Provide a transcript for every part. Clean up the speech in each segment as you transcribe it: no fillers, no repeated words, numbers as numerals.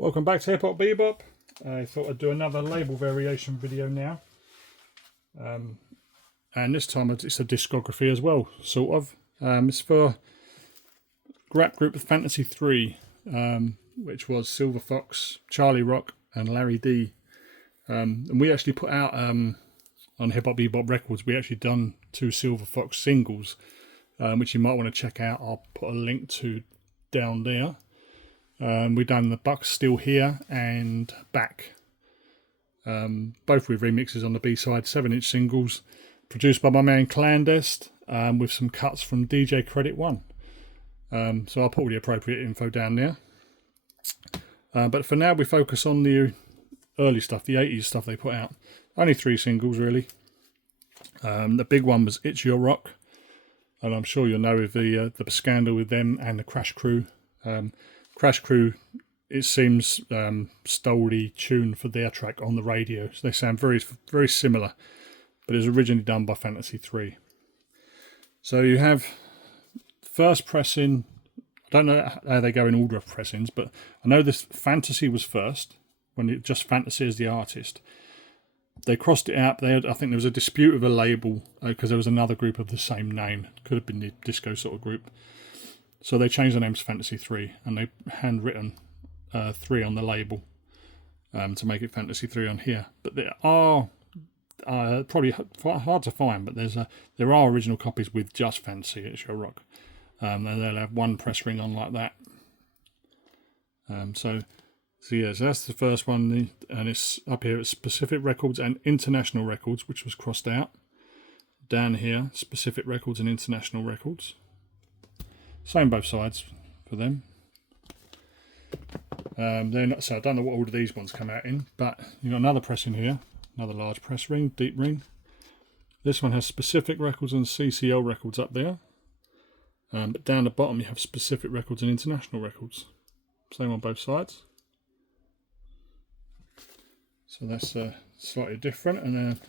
Welcome back to HipHopBeBop. I thought I'd do another label variation video now. And this time it's a discography as well, sort of. It's for rap group of Fantasy 3, which was Silver Fox, Charlie Rock and Larry D. And we actually put out on HipHopBeBop Records, we actually done 2 Silver Fox singles, which you might want to check out. I'll put a link to down there. We've done the Bucks Still Here and Back, both with remixes on the B-side, 7-inch singles, produced by my man Clandest, with some cuts from DJ Credit One. So I'll put all the appropriate info down there. But for now we focus on the early stuff, the 80s stuff they put out. Only 3 singles really. The big one was It's Your Rock, and I'm sure you'll know of the scandal with them and the Crash Crew. Crash Crew, it seems, stole the tune for their track on the radio. So they sound very, very similar, but it was originally done by Fantasy 3. So you have first pressing. I don't know how they go in order of pressings, but I know this Fantasy was first, when it just Fantasy as the artist. They crossed it out. I think there was a dispute with a label because there was another group of the same name. Could have been the disco sort of group. So they changed the name to Fantasy 3, and they handwritten 3 on the label to make it Fantasy 3 on here. But there are probably hard to find, but there are original copies with just Fantasy It's Your Rock. And they'll have 1 press ring on like that. So that's the first one, and it's up here. It's Specific Records and International Records, which was crossed out. Down here, Specific Records and International Records. Same both sides for them. So I don't know what order these ones come out in, but you've got another press in here, another large press ring, deep ring. This one has Specific Records and CCL Records up there. But down the bottom you have Specific Records and International Records. Same on both sides. So that's slightly different. And then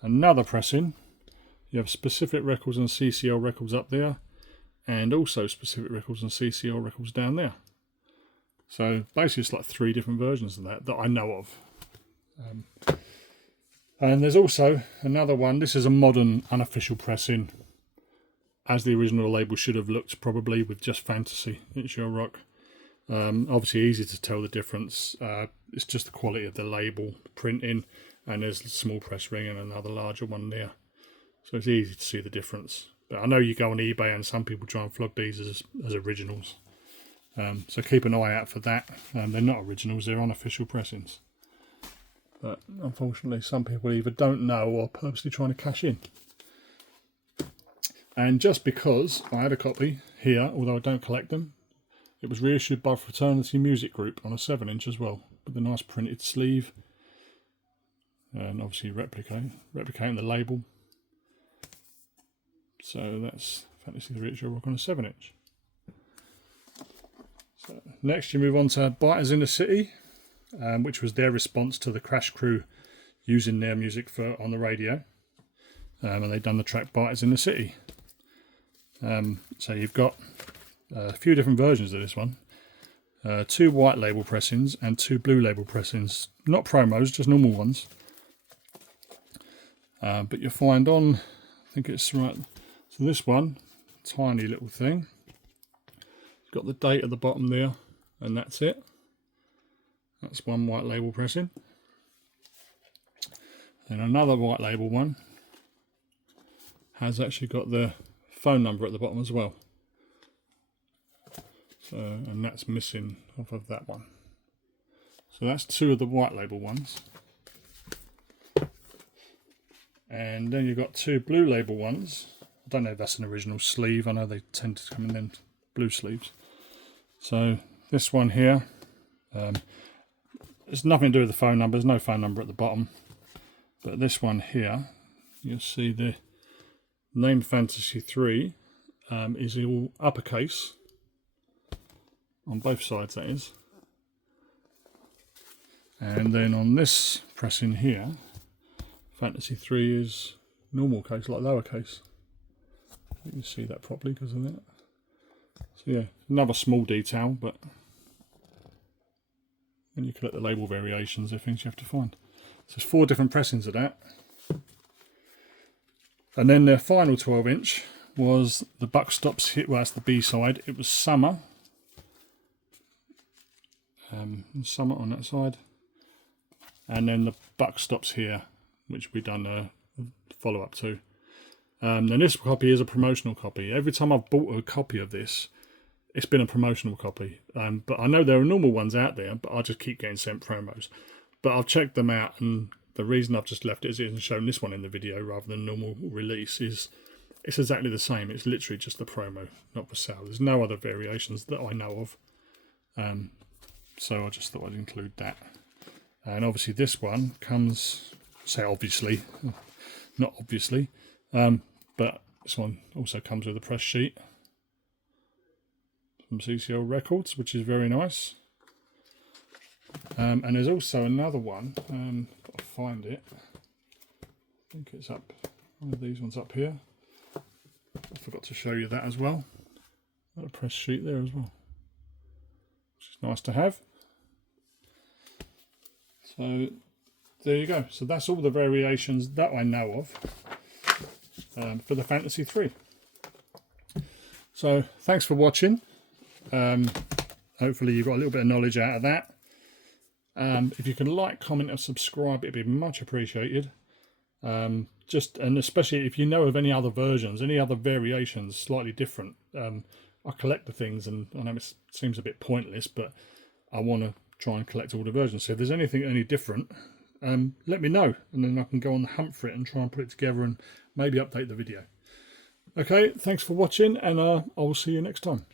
another pressing, you have Specific Records and CCL Records up there, and also Specific Records and CCL Records down there. So basically it's like 3 different versions of that I know of. And there's also another one. This is a modern unofficial pressing, as the original label should have looked, probably, with just Fantasy It's Your Rock. Obviously easy to tell the difference. It's just the quality of the label, the printing, and there's a small press ring and another larger one there. So it's easy to see the difference. But I know you go on eBay and some people try and flog these as originals. So keep an eye out for that. They're not originals, they're unofficial pressings. But unfortunately some people either don't know or purposely trying to cash in. And just because I had a copy here, although I don't collect them, it was reissued by Fraternity Music Group on a 7-inch as well, with a nice printed sleeve. And obviously replicating the label. So that's Fantasy 3 It's Your Rock on a 7-inch. So next you move on to Biters in the City, which was their response to the Crash Crew using their music on the radio. And they've done the track Biters in the City. So you've got a few different versions of this one. 2 white label pressings and 2 blue label pressings. Not promos, just normal ones. But you'll find on, I think it's right, so this one, tiny little thing. It's got the date at the bottom there, and that's it. That's one white label pressing. And another white label one has actually got the phone number at the bottom as well. So, and that's missing off of that one. So that's 2 of the white label ones. And then you've got 2 blue label ones. I don't know if that's an original sleeve. I know they tend to come in them blue sleeves. So this one here, there's nothing to do with the phone number. There's no phone number at the bottom. But this one here, you'll see the name Fantasy 3 is all uppercase. On both sides, that is. And then on this pressing here, Fantasy 3 is normal case, like lowercase. You can see that properly because of that. So yeah, another small detail, but And you collect the label variations, they're things you have to find. So there's 4 different pressings of that. And then their final 12-inch was the Buck Stops hit. Well, that's the B side. It was Summer. Summer on that side. And then the Buck Stops here, which we done a follow-up to. Then this copy is a promotional copy. Every time I've bought a copy of this, it's been a promotional copy. But I know there are normal ones out there, but I just keep getting sent promos. But I've checked them out, and the reason I've just left it as it isn't shown this one in the video rather than normal release is it's exactly the same. It's literally just the promo, not for sale. There's no other variations that I know of. So I just thought I'd include that. And obviously this one comes, say obviously, not obviously, but this one also comes with a press sheet from CCL Records, which is very nice. And there's also another one, got to find it. I think it's up, one of these ones up here. I forgot to show you that as well. Got a press sheet there as well, which is nice to have. So there you go. So that's all the variations that I know of for the Fantasy 3. So thanks for watching. Hopefully you got a little bit of knowledge out of that. If you can like, comment and subscribe, it'd be much appreciated. And especially if you know of any other versions, any other variations slightly different. I collect the things, and I know it seems a bit pointless, but I want to try and collect all the versions. So if there's anything any different, let me know, and then I can go on the hunt for it and try and put it together and maybe update the video. Okay, thanks for watching, and I will see you next time.